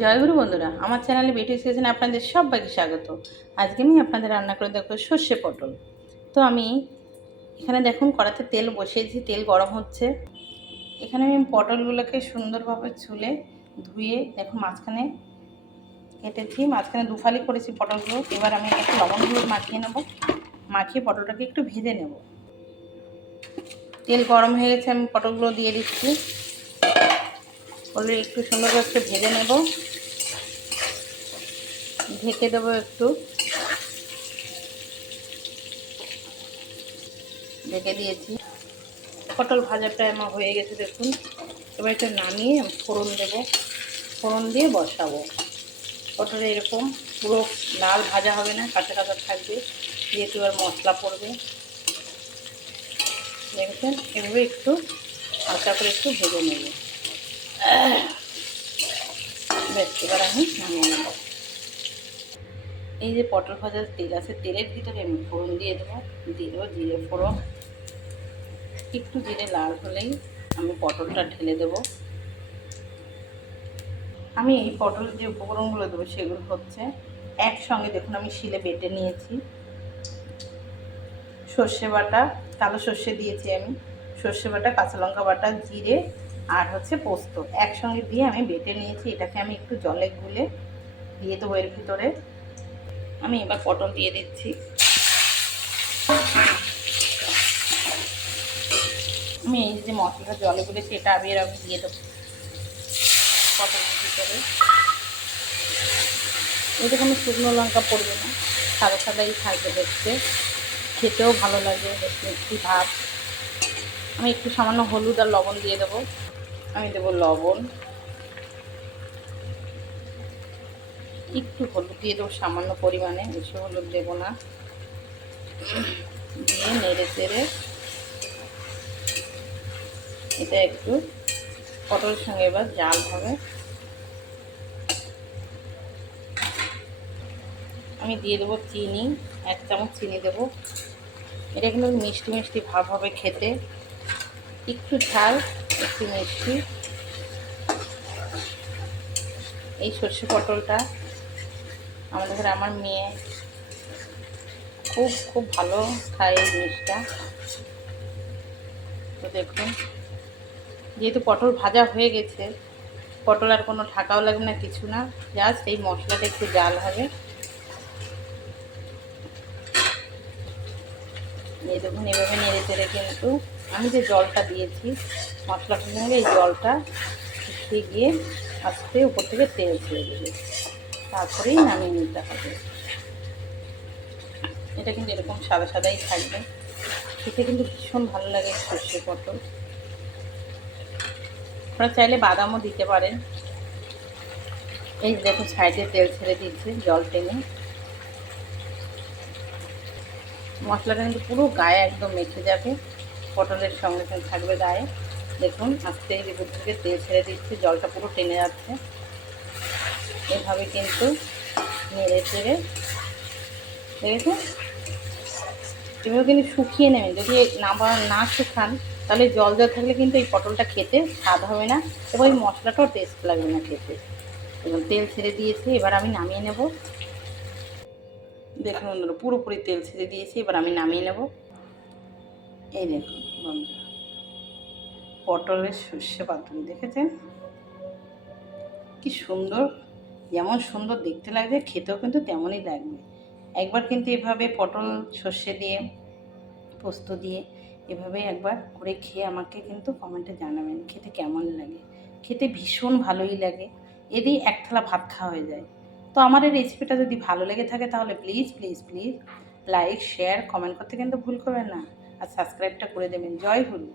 জয়গুরু বন্ধুরা, আমার চ্যানেলে বেটি সিজনে আপনাদের সবাইকে স্বাগত। আজকে আমি আপনাদের রান্না করে দেখব সর্ষে পটল। তো আমি এখানে দেখুন কড়াতে তেল বসিয়েছি, তেল গরম হচ্ছে। এখানে আমি পটলগুলোকে সুন্দরভাবে ছুলে ধুয়ে দেখুন মাঝখানে কেটেছি, মাঝখানে দুফালি করেছি পটলগুলো। এবার আমি একটু লবণগুলো মাখিয়ে নেব, মাখিয়ে পটলটাকে একটু ভেজে নেব। তেল গরম হয়ে গেছে, আমি পটলগুলো দিয়ে দিচ্ছি। বলে একটু সুন্দর করে একটু ভেজে নেব। ঢেকে দেবো একটু। ঢেকে দিয়েছি। পটল ভাজা প্রায় আমার হয়ে গেছে দেখুন। এবার একটু নামিয়ে ফোড়ন দেবো। ফোড়ন দিয়ে বসাবো। পটলে এরকম পুরো লাল ভাজা হবে না, কাঁচা কাঁচা থাকবে। যেহেতু আর মশলা পড়বে। দেখেছেন? এভাবে একটু হালকা করে একটু ভেজে নেবে। এই যে পটল ভাজার তেল আছে, তেলের ভিতরে আমি ফোড়ন দিয়ে দেবো দেবো জিরে ফোড়ন। একটু জিরে লাল হলেই আমি পটলটা ঢেলে দেবো। আমি এই পটল যে উপকরণগুলো দেবো সেগুলো হচ্ছে, একসঙ্গে দেখুন আমি শিলে বেটে নিয়েছি। সর্ষে বাটা, কালো সর্ষে দিয়েছি আমি। সর্ষে বাটা, কাঁচা লঙ্কা বাটা, জিরে আর হচ্ছে পোস্ত। একসঙ্গে দিয়ে আমি বেটে নিয়েছি, এটাকে আমি একটু জলে গুলে দিয়ে দেবো এর ভিতরে। আমি এবার পটল দিয়ে দিচ্ছি। আমি এই যে মশলাটা জলে গুলেছি এটা আমি এর দিয়ে দেবো পটলের ভিতরে। এতে কোনো শুকনো লঙ্কা পড়বে না। সাদা সাদাই থাকবে দেখতে। খেতেও ভালো লাগে মিষ্টি ভাত আমি একটু সামান্য হলুদ আর লবণ দিয়ে দেবো। আমি দেবো লবণ। একটু হলুদ দিয়ে দেবো সামান্য পরিমাণে, বেশি হলুদ দেবো না। দিয়ে নেড়ে চেড়ে এটা একটু পটলের সঙ্গে এবার জাল হবে। আমি দিয়ে দেবো চিনি, এক চামচ চিনি দেবো। এটা কিন্তু মিষ্টি মিষ্টি ভাব হবে খেতে। একটু ঝাল, একটু মিষ্টি। এই সর্ষে পটলটা আমাদের ঘরে আমার মেয়ে খুব খুব ভালো খায় এই জিনিসটা। তো দেখুন, যেহেতু পটল ভাজা হয়ে গেছে, পটল আর কোনো ঢাকাও লাগবে না, কিছু না, জাস্ট এই মশলাটা একটু জাল হবে। এই দেখুন এভাবে নেড়ে চেড়ে কিন্তু আমি যে জলটা দিয়েছি মশলাটার সঙ্গে এই জলটা শুকিয়ে গিয়ে আস্তে উপর থেকে তেল ছেড়ে দেবে। তারপরেই নামিয়ে নিতে হবে। এটা কিন্তু এরকম সাদা সাদাই থাকবে। খেতে কিন্তু ভীষণ ভালো লাগে সর্ষে পটল। আপনারা চাইলে বাদামও দিতে পারেন। এই দেখুন সাইডে তেল ছেড়ে দিচ্ছে জল টেনে। মশলাটা কিন্তু পুরো গায়ে একদম মেখে যাবে। পটলের সঙ্গে সঙ্গে থাকবে গায়ে। দেখুন আস্তে ভিতর থেকে তেল ছেড়ে দিচ্ছে, জলটা পুরো টেনে যাচ্ছে। এভাবে কিন্তু নেড়ে চেড়ে দেখেছেন এভাবে কিন্তু শুকিয়ে নেবেন যদি না না শুকান, তাহলে জল জল থাকলে কিন্তু এই পটলটা খেতে স্বাদ হবে না এবং এই মশলাটাও টেস্ট লাগবে না খেতে। এবং তেল ছেড়ে দিয়েছি, এবার আমি নামিয়ে নেব। দেখুন পুরোপুরি তেল ছেড়ে দিয়েছি, এবার আমি নামিয়ে নেব। এই দেখুন বন্ধুরা, পটলের সর্ষে পাতুরি দেখেছেন? কি সুন্দর, যেমন সুন্দর দেখতে লাগবে খেতেও কিন্তু তেমনই লাগবে। একবার কিন্তু এভাবে পটল সর্ষে দিয়ে, পোস্ত দিয়ে এভাবে একবার করে খেয়ে আমাকে কিন্তু কমেন্টে জানাবেন, খেতে কেমন লাগে? খেতে ভীষণ ভালোই লাগে। এদি এক থালা ভাত খাওয়া হয়ে যায়। তো আমার এই রেসিপিটা যদি ভালো লেগে থাকে তাহলে please please please like share comment করতে কিন্তু ভুল করবেন না। আর সাবস্ক্রাইবটা করে দেবেন। জয় গুরু